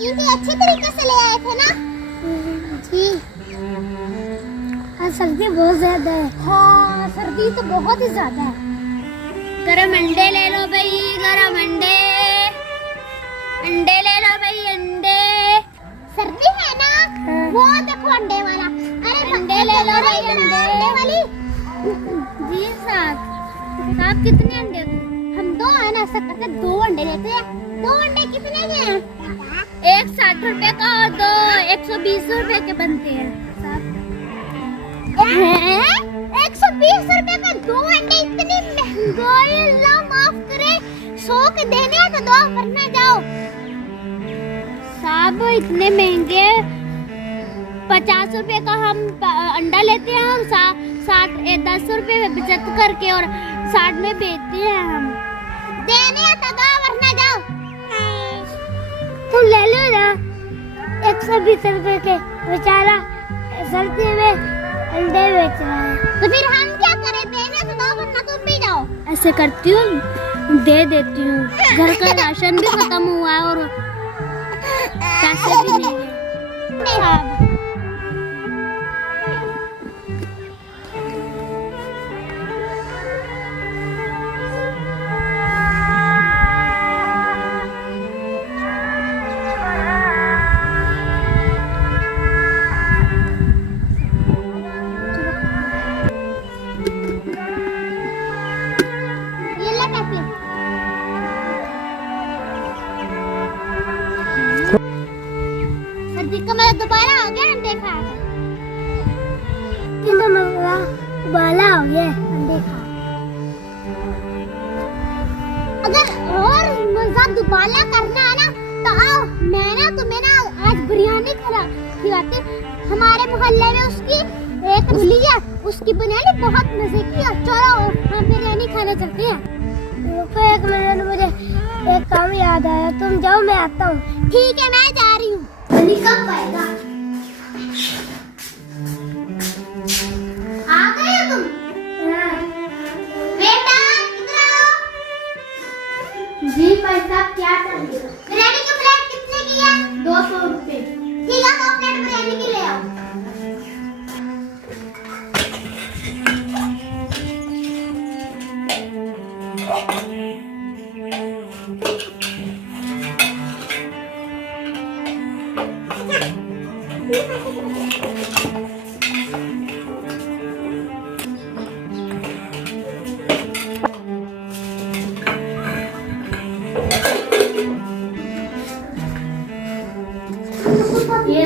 ईंटें अच्छे तरीके से ले आए थे ना? जी। हाँ सर्दी बहुत ज्यादा है। हाँ सर्दी तो बहुत ही ज्यादा है। गरम अंडे ले लो भाई, गरम अंडे। अंडे ले लो भाई, अंडे। सर्दी है ना? हाँ। वो देखो अंडे वाला। अरे अंडे ले लो भाई, अंडे वाली। जी साहब, साहब कितने अंडे? हम दो है ना, सब करके 2 अंडे लेते हैं। 2 अंडे कितने के हैं? एक 60 रुपए का और 2 120 रुपए के बनते हैं। 120 रुपए का 2 अंडे? इतनी महंगाई, अल्लाह माफ करे। 100 के देने हैं तो दो, वरना जाओ। साहब इतने महंगे, 50 रुपए का हम अंडा लेते हैं और 10 रुपए में बचत करके और 60 में बेचते हैं हम। देने हैं तो दो, वरना जाओ। तुम ले लो ना 120 रुपए के, बेचारा सर्दी में अंडे बेच रहा है। तो फिर हम क्या करें? देने तो दो, वरना तुम भी जाओ। ऐसे करती हूँ, दे देती हूँ। घर का राशन भी खत्म हुआ है और पैसे भी नहीं है। दोबारा हो गया अंडे खा उबाला हो गया अंडे खा। अगर और मजा दुबाला करना है ना तो आओ, मैं ना तुम्हें ना आज बिरयानी खिलाते। हमारे मोहल्ले में उसकी एक भूलिया, उसकी बिरयानी बहुत मजे की है। चलो हम बिरयानी खाने चलते हैं। रुको 1 मिनट, मुझे एक काम याद आया। तुम जाओ, मैं आता हूँ। ठीक है, मैं जा रही हूँ। कब आएगा? आ गए हो तुम? बेटा इधर आओ। जी भाई साहब, क्या चाहिए? बिरयानी की प्लेट कितने की है? 200 रुपए। ठीक है, 2 प्लेट बिरयानी की ले आओ। ये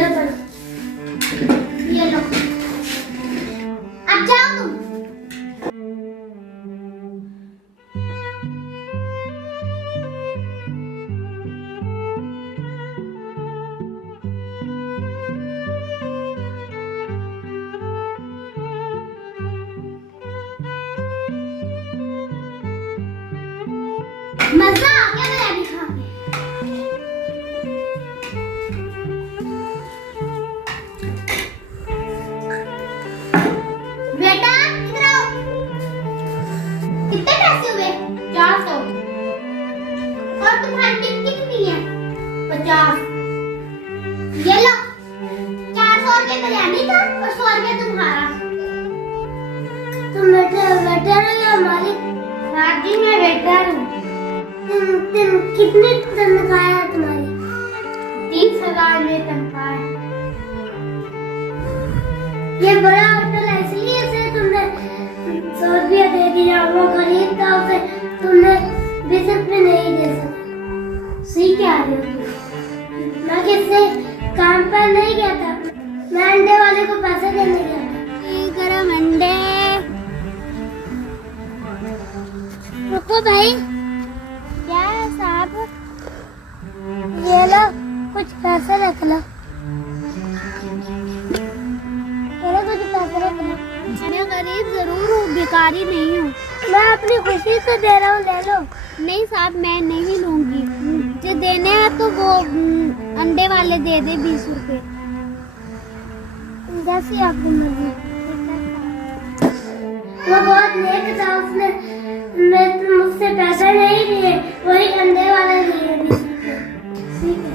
लो, अब जाओ तुम। मजा आ गया बिरयानी खा के। बेटा इधर आओ। कितने पैसे हुए? 400। और तुम्हारी टिप कितनी है? 50। ये लो, 400 रुपए बिरयानी का और 100 रुपए तुम्हारा। तुम वेटर हो या मालिक? जी मैं वेटर हूँ। कितनी तनख्वाह है तुम्हारी? 30,000 में तनख्वाह है। ये बड़ा होटल है, इसलिए से तुमने 100 रुपया दे दिया। वो गरीब था, उसे तुमने 20 रुपये नहीं दे सका। सही क्या रही हो तुम? मैं किससे काम पर नहीं गया था, मैं अंडे वाले को पैसे देने गया था। गरम अंडे। रुको भाई। क्या है साहब? ये लो, कुछ पैसे रख लो। कुछ पैसे रख लो। मैं गरीब जरूर हूँ, भिखारी नहीं हूँ। मैं अपनी खुशी से दे रहा हूँ, ले लो। नहीं साहब, मैं नहीं लूंगी। जो देने हैं तो वो अंडे वाले दे दे 20 रुपए। जैसी आपकी मर्जी। वो बहुत नेक था, उसने मुझसे पैसे नहीं लिए, वही अंडे वाले लिए 20 रुपए। ठीक है।